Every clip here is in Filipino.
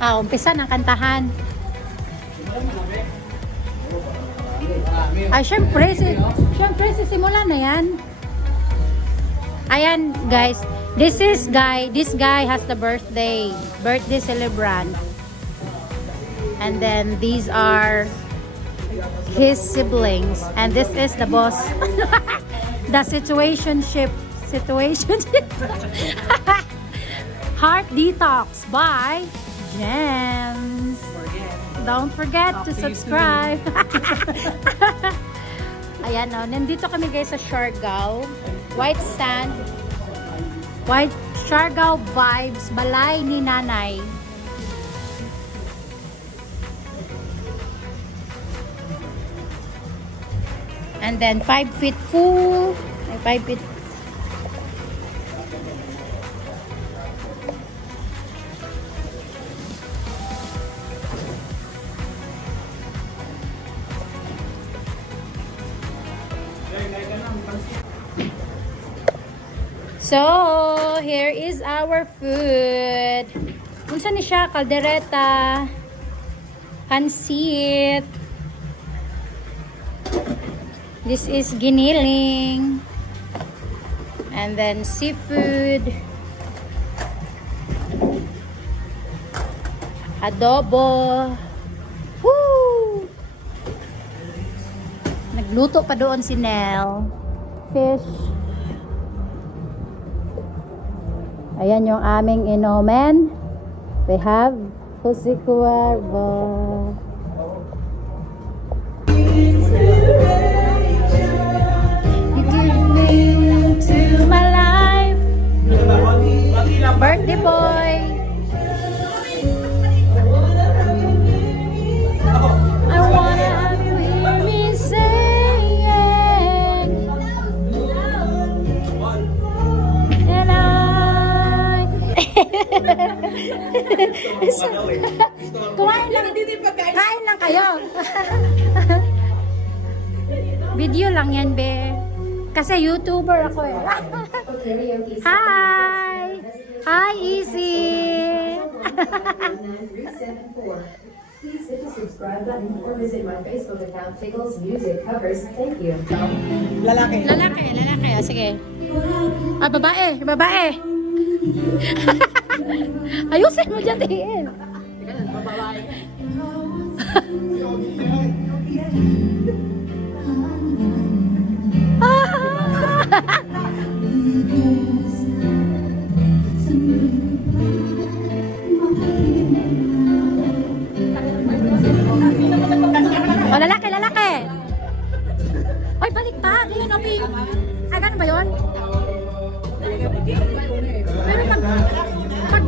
Umpisa ng kantahan. Syempre, sisimula na yan. Ayan, guys. This guy has the birthday celebrant. And then these are his siblings. And this is the boss. The situationship. Heart Detox by Gems. Don't forget to subscribe. Ayan o, nandito kami guys sa Siargao. White Sand. Siargao vibes. Balay ni Nanay. And then 5 feet full. 5 feet. So, here is our food. Unsa ni siya? Kaldereta, pansit. This is giniling. And then seafood. Adobo. Woo! Nagluto pa doon si Nell. Fish. Ayan yung aming inumin. We have Jose Cuervo. To my life. Birthday boy. I wanna have you hear me singing. And Kain lang kayo. Video lang yan, be. Kasi YouTuber ako eh. Hi! Hi, Easy! Please hit the subscribe button or visit my Facebook account, Tickles Music Covers. Thank you. Lalaki. O, sige. Babae. Ayusin mo dyan, tiin. Babae. Oh, lalaki. Oy, baliktad. Ayan, okay. Ganun ba yun?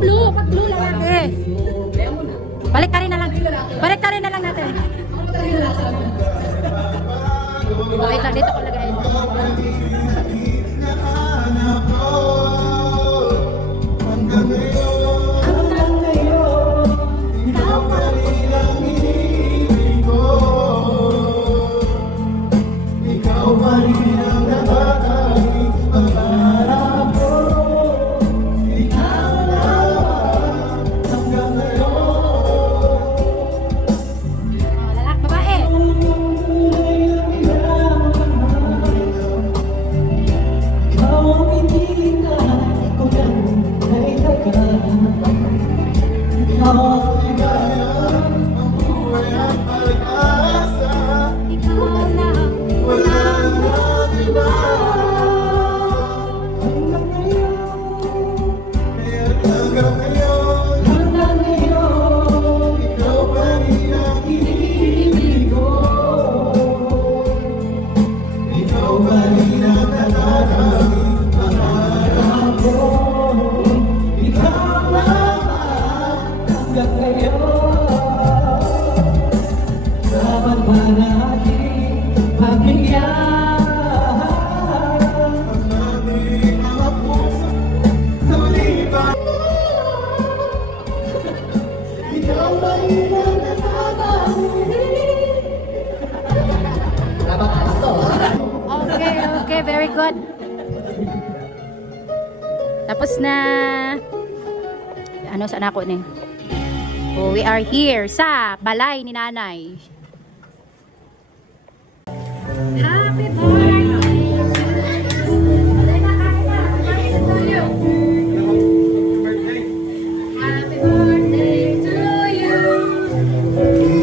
Pero pag blue, lalaki. Balik ka rin na lang natin. Wait lang, dito ko lagay. Okay, very good. Tapos na. Ano saan ako ni? Oh, we are here sa balay ni nanay. Happy birthday to you. Happy birthday to you.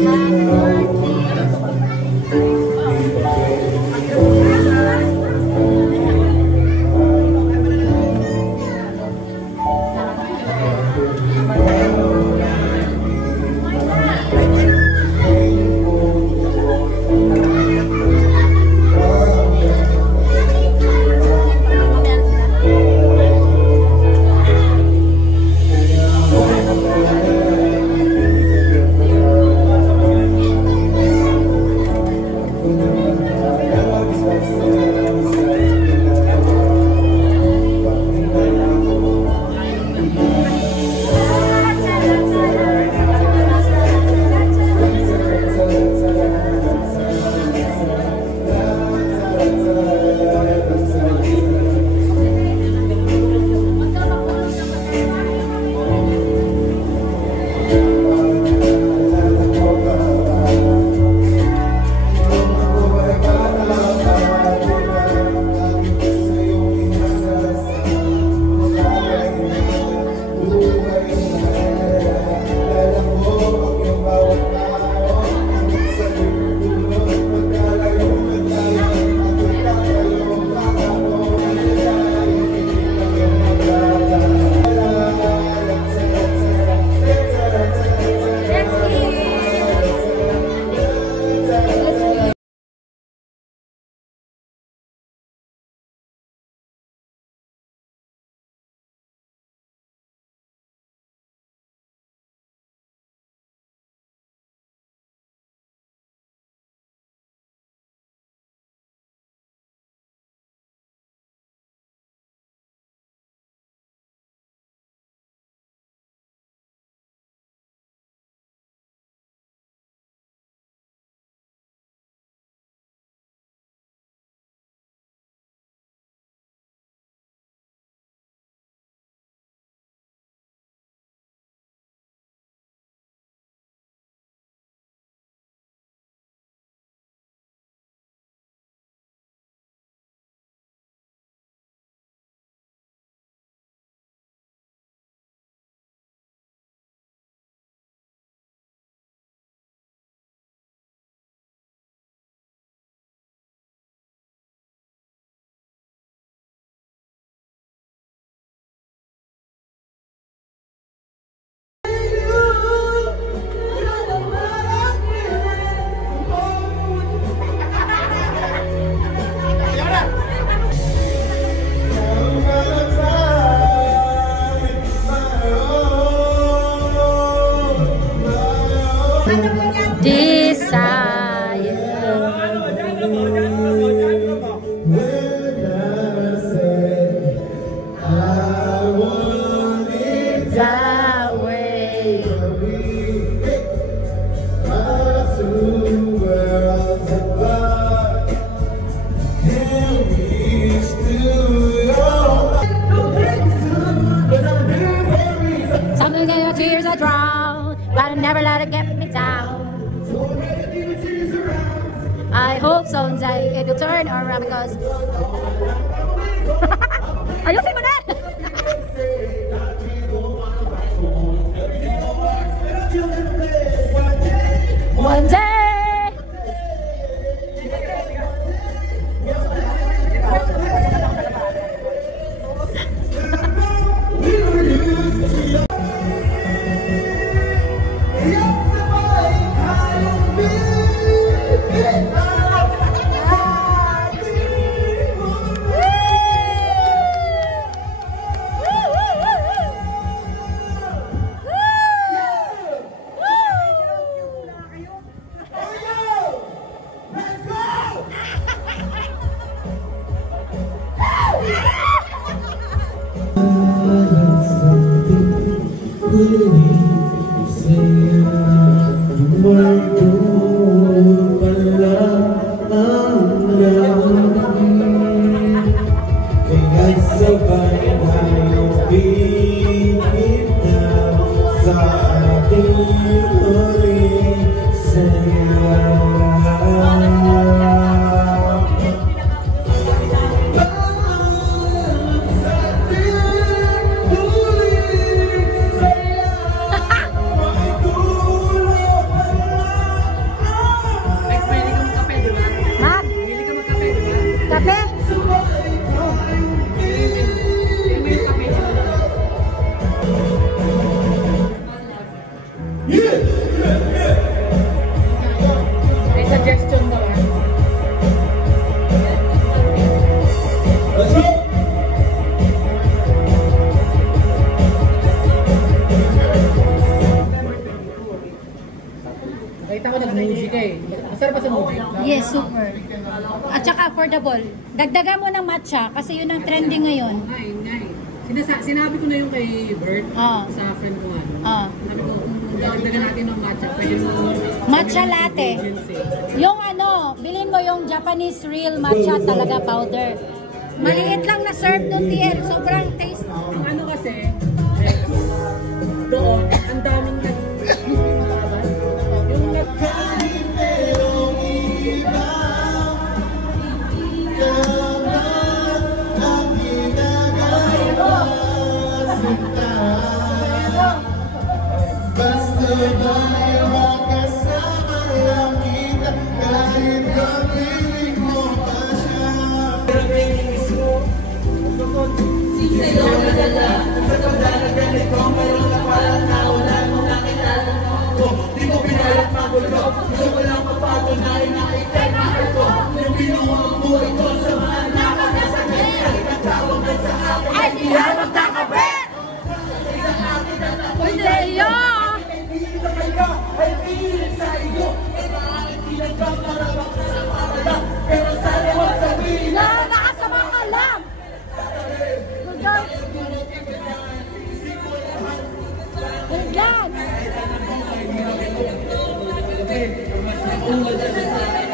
Happy But I never let it get me down. I hope someday it will turn around because are you feeling that? One day. Sabay tayo bibitaw sa ating Nakita ko nag-Muji ka eh. Masarap ba sa Muji? Yes, super. At saka affordable. Dagdagan mo ng matcha kasi yun ang trending ngayon. Ay, ngay. Sinabi ko na yung kay Bert sa friend ko nga. Sabi ko, kung dagdagan natin ng matcha, pwede mo... Matcha latte. Yung ano, bilhin mo yung Japanese real matcha talaga powder. Maliit lang na serve nun, TL. Sobrang taste. Ang ano kasi, doon, ang daming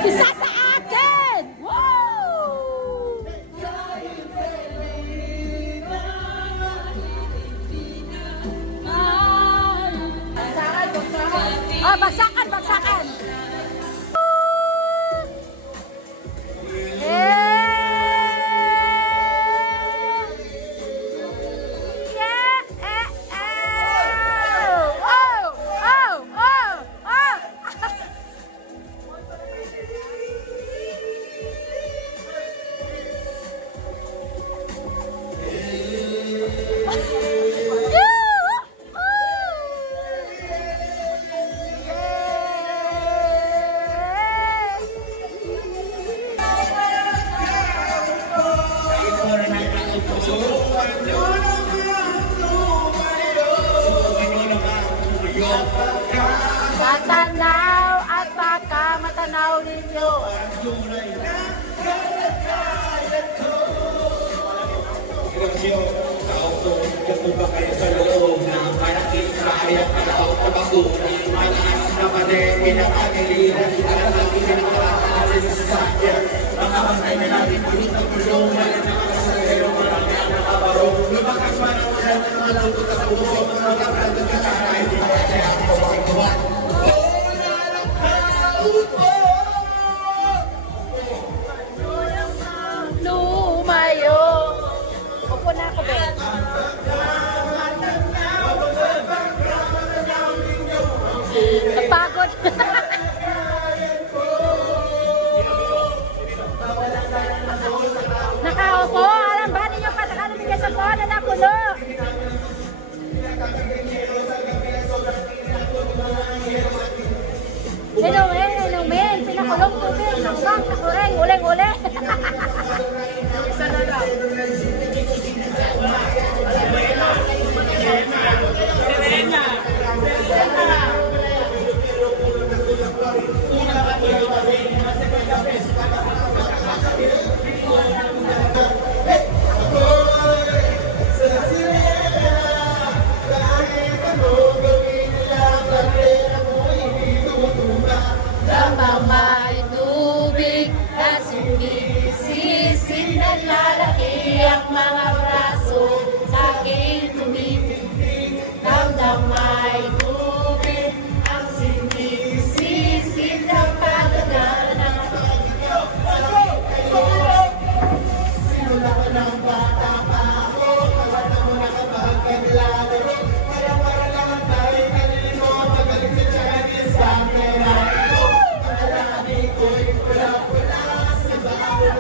isa sa akin! Wow! Bagsakan, bagsakan! Matanaw at baka matanaw ninyo. Katuba kayo sa loob ng malakit kaya kalaw na basura. Malakas na pademi ng agiliran at ang aking pinakakaasin sa sakyan. Makabantay na natin ulit ang tulong. Wala na mga kasagero, marami ang nakabarong. Lumakas man ang wala na mga lautot sa puso. Mga pradod ka sana, hindi kaya kaya ako sa sikuhan. Wala ng kaupo! Lumayo! Opo na ako, Ben. Napagod. Nakaupo. Alam ba ninyo patakalan bigay sa phone na napuno? Inumin. Pinakulong tubig. Nagsang, nakureng. Uling. Isa na lang. May tubig na sumisisid na lalaki ang mga braso sa aking tumitig. Damdamay tubig ang sumisisid na pagdagal ng simula ko ng bata pa ako, kawan ako nakapagpaglalaro. Para lang ang tayo kanino, magaling sa Chinese camera. Pula, sa bawat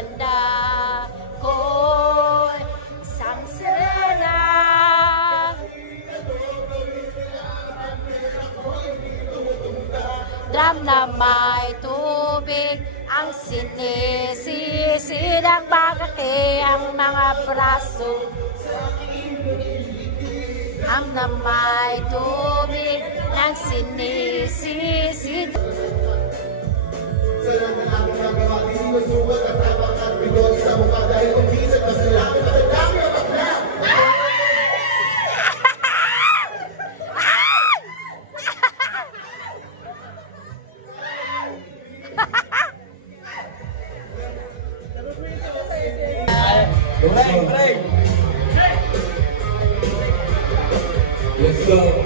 Miranda ko isang sirena. Drum na may tubig ang sinisisid ang bagake ang mga braso. Ang na may tubig ang sinisisid. Sa lahat ng aking nagawa, di sinusugot at tamang at bigot sa mukha dahil kung minsan mas lalaki mas ang dami ang bakla. Let's go.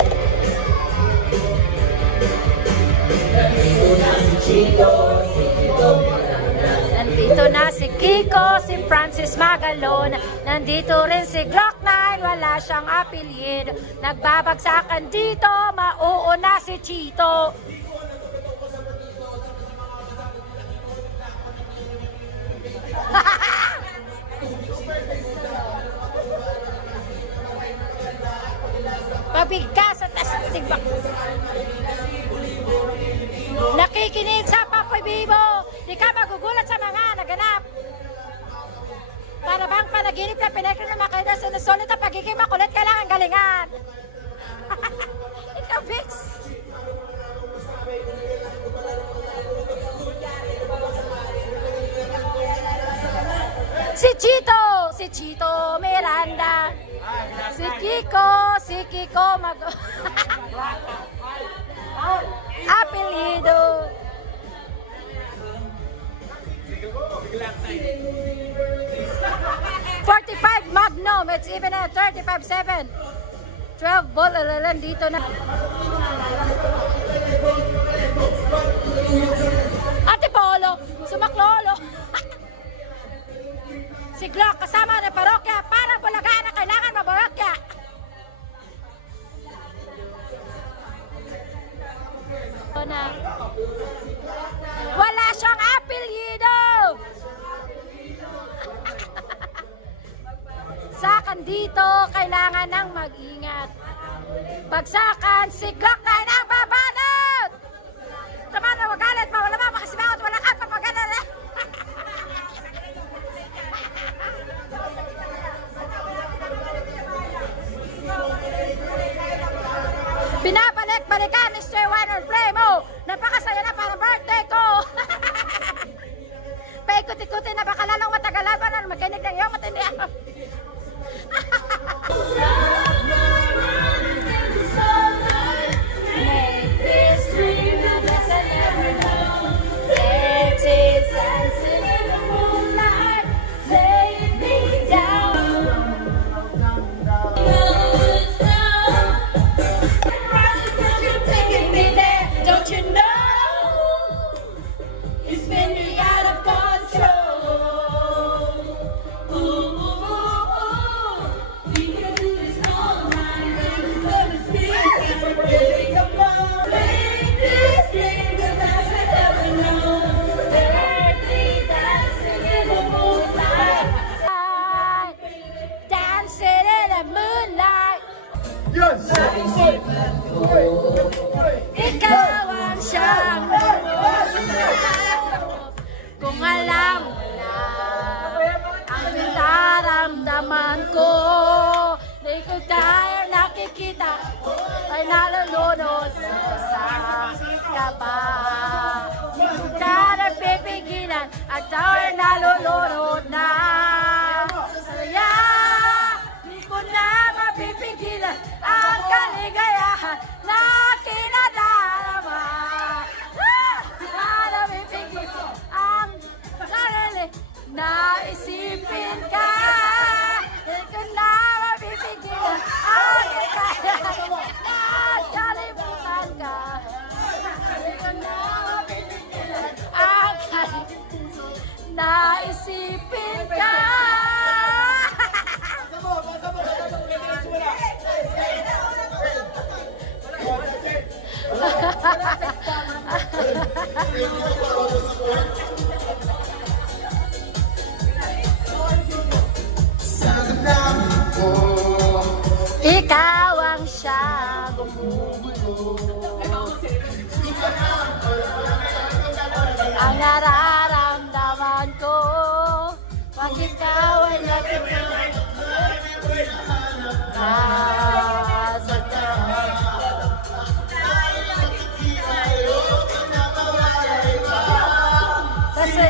Nandito na si Kiko, si Francis Magalon. Nandito rin si Glock 9, wala siyang apelyido. Nagbabagsakan dito, mauuna si Chito. Pabigkas at astigmak. Nakikinig sa Papoy Bibo. Di ka magugulat sa mga naganap. Para bang panaginip na pinakil na makita sa nasulit ang pagiging makulit, kailangan galingan. Ikaw, Vix. Si Chito Miranda. Si Kiko apelido. 45 Magnum, it's even a 35-7. 12 ball, dito na. Ate Polo, sumaklolo. Si Glock kasama ng parokya, parang bulagaan na kailangan mabarokya. Wala siyang apelyido. Sakan dito, kailangan ng mag-ingat. Bagsakan, si Glock 9 ang babanat. Tama na magalit, wala ba makasimangot, wala ka pa magalit. Binabalik-balikan ni Sir Warner Flame. Oh, napakasaya na parang birthday ko. Paikot-ikutin na baka lalong matagalan pa na makinig ng iyong matindihan. Ikaw ang siyang kung alam mo na ang nararamdaman ko. Di ko tayo nakikita ay nalulunod sa kaba. Di ko tayo pipigilan at tayo nalulunod na. Kaya di ko na mapipigilan ang kaligayahan na kinadarama. Para mapipigilan ang sarili na isipin ka. Di ko na mapipigilan ang kaligayahan na kalimutan ka. Di ko na mapipigilan ang kaligayahan na isipin ka. ang nararamdaman ko. Pag ikaw ay nagpapalala. Kasi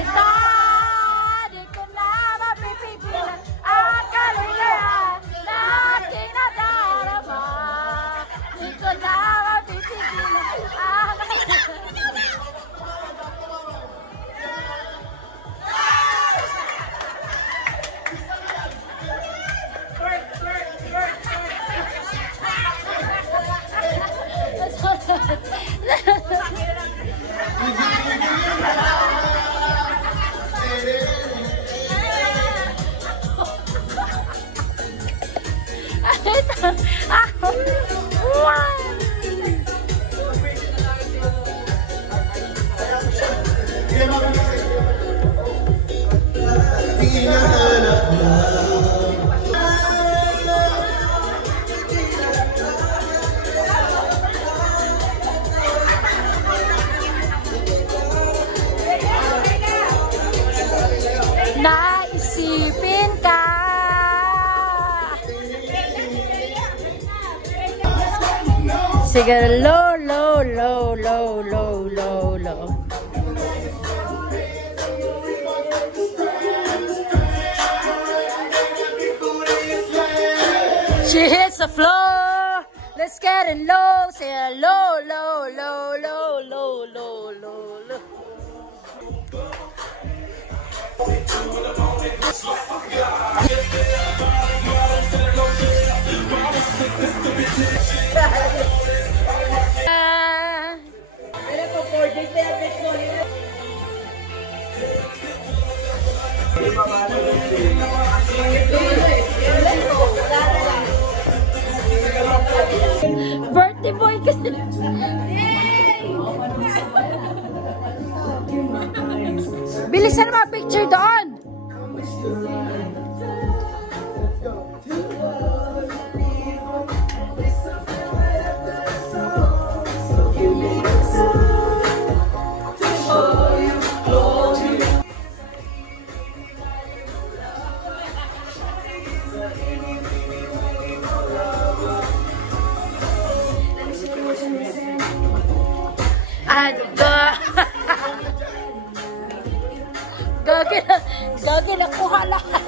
di ko na mapipigilan ang kaligayahan na aking nadarama. Di ko na mapipigilan ang naisipin ka. Sige, low, low, low, low, low, low, low. She hits the floor. Let's get it low. Say low, low, low, low, low, low, low, low. Birthday boy kasi. Bilisan mga picture doon. Gagi na kuha lahat.